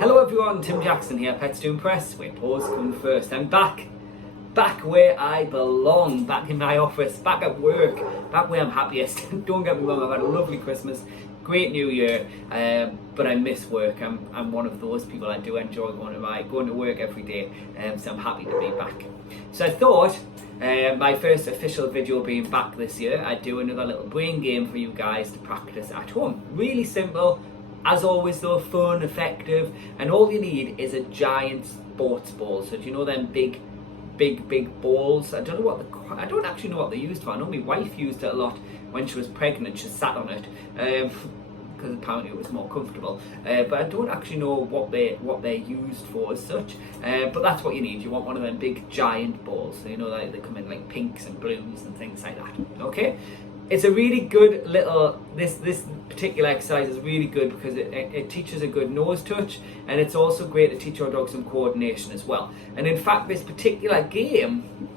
Hello everyone, Tim Jackson here, Pets to Impress, where paws come first. I'm back where I belong, back in my office, back at work, back where I'm happiest. Don't get me wrong, I've had a lovely Christmas, great New Year, but I miss work. I'm one of those people. I do enjoy going to work every day, so I'm happy to be back. So I thought, my first official video being back this year, I'd do another little brain game for you guys to practice at home. Really simple. As always though, fun, effective, and all you need is a giant sports ball. So do you know them big balls? I don't actually know what they're used for. I know my wife used it a lot when she was pregnant. She sat on it because apparently it was more comfortable. But I don't actually know what they're used for as such. But that's what you need. You want one of them big giant balls. So you know they come in like pinks and blues and things like that. Okay. It's a really good little, this particular exercise is really good because it teaches a good nose touch, and it's also great to teach your dog some coordination as well. And in fact, this particular game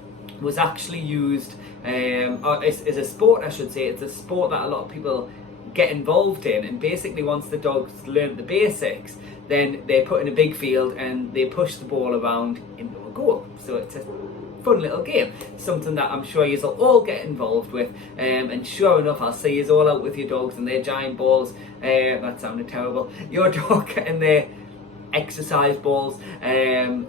was actually used as a sport, I should say. It's a sport that a lot of people get involved in, and basically once the dogs learn the basics, then they're put in a big field and they push the ball around into a goal. So it's a fun little game, something that I'm sure you'll all get involved with, and sure enough I'll see you all out with your dogs and their giant balls, that sounded terrible, your dog and their exercise balls, going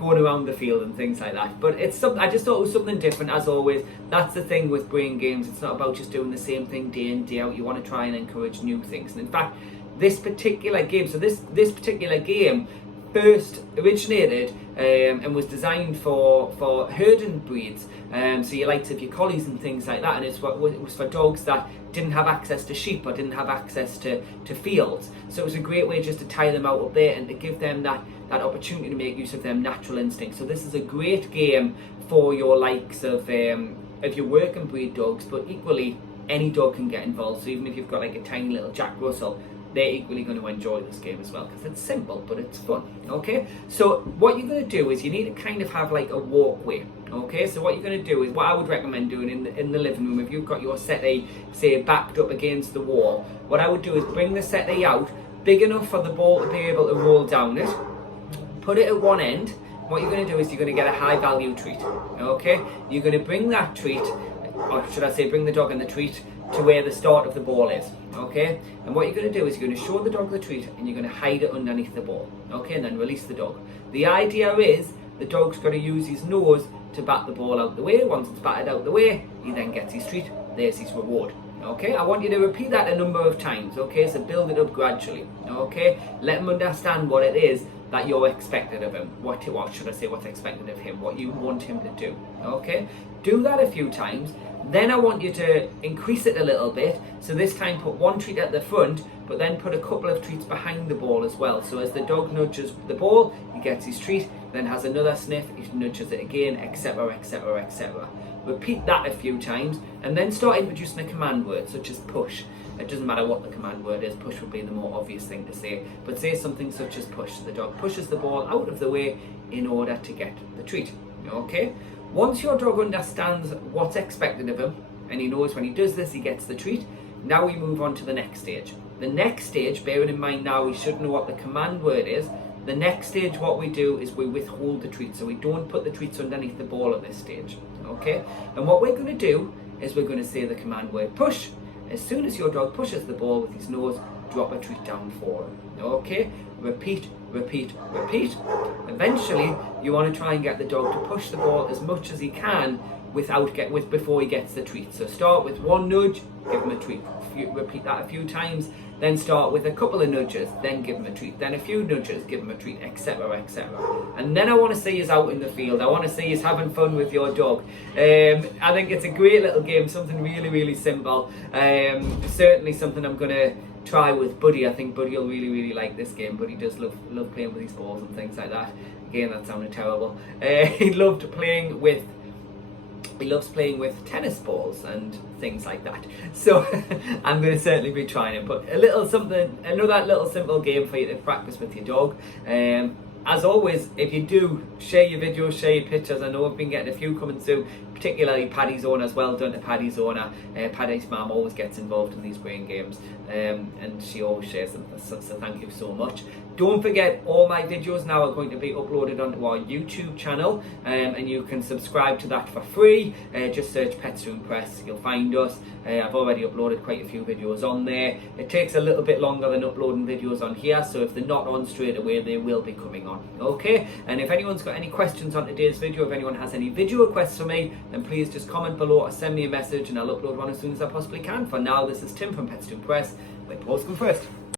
around the field and things like that. But it's something, I just thought it was something different. As always, that's the thing with brain games, it's not about just doing the same thing day in day out. You want to try and encourage new things, and in fact this particular game, this particular game first originated and was designed for herding breeds, so your likes of your collies and things like that, and it was for dogs that didn't have access to sheep or didn't have access to fields. So it was a great way just to tie them out up there and to give them that opportunity to make use of their natural instincts. So this is a great game for your likes of your work and breed dogs, but equally any dog can get involved. So even if you've got like a tiny little Jack Russell, they're equally going to enjoy this game as well, because it's simple but it's fun. Okay, so what you're going to do is you need to kind of have like a walkway. Okay, so what you're going to do is, what I would recommend doing in the living room, if you've got your settee say backed up against the wall, what I would do is bring the settee out big enough for the ball to be able to roll down it, put it at one end. What you're going to do is you're going to get a high value treat. Okay, you're going to bring that treat, or should I say bring the dog and the treat to where the start of the ball is. Okay, and what you're going to do is you're going to show the dog the treat and you're going to hide it underneath the ball. Okay, and then release the dog. The idea is the dog's got to use his nose to bat the ball out the way. Once it's batted out the way, he then gets his treat. There's his reward. Okay, I want you to repeat that a number of times. Okay, so build it up gradually. Okay, let him understand what it is that you're expected of him. What should I say, what's expected of him, what you want him to do. Okay, do that a few times. Then I want you to increase it a little bit. So this time put one treat at the front, but then put a couple of treats behind the ball as well. So as the dog nudges the ball, he gets his treat, then has another sniff, he nudges it again, etc, etc, etc. Repeat that a few times, and then start introducing a command word such as push. It doesn't matter what the command word is, push would be the more obvious thing to say, but say something such as push. The dog pushes the ball out of the way in order to get the treat. Okay? Once your dog understands what's expected of him, and he knows when he does this he gets the treat, now we move on to the next stage. The next stage, bearing in mind now we should know what the command word is, the next stage what we do is we withhold the treat, so we don't put the treats underneath the ball at this stage. Okay? And what we're going to do is we're going to say the command word push. As soon as your dog pushes the ball with his nose, drop a treat down for him. Okay? Repeat, repeat, repeat. Eventually, you want to try and get the dog to push the ball as much as he can before he gets the treat. So start with one nudge, give him a treat. Repeat that a few times. Then start with a couple of nudges, then give him a treat. Then a few nudges, give him a treat, etc, etc. And then I want to see you out in the field. I want to see you having fun with your dog. I think it's a great little game, something really, really simple. Certainly something I'm going to try with Buddy. I think Buddy will really, really like this game. Buddy does love playing with his balls and things like that. Again, that sounded terrible. He loves playing with tennis balls and things like that. So I'm going to certainly be trying it. But another little simple game for you to practice with your dog. as always, if you do share your videos, share your pictures. I know I've been getting a few coming through, particularly Paddy's owner. Well done to Paddy's owner. Paddy's mum always gets involved in these brain games, and she always shares them. So thank you so much. Don't forget, all my videos now are going to be uploaded onto our YouTube channel, and you can subscribe to that for free. Just search Pets to Impress, you'll find us. I've already uploaded quite a few videos on there. It takes a little bit longer than uploading videos on here, so if they're not on straight away, they will be coming on. Okay, and if anyone's got any questions on today's video, if anyone has any video requests for me, then please just comment below or send me a message and I'll upload one as soon as I possibly can. For now, this is Tim from Pets to Impress, where paws come first.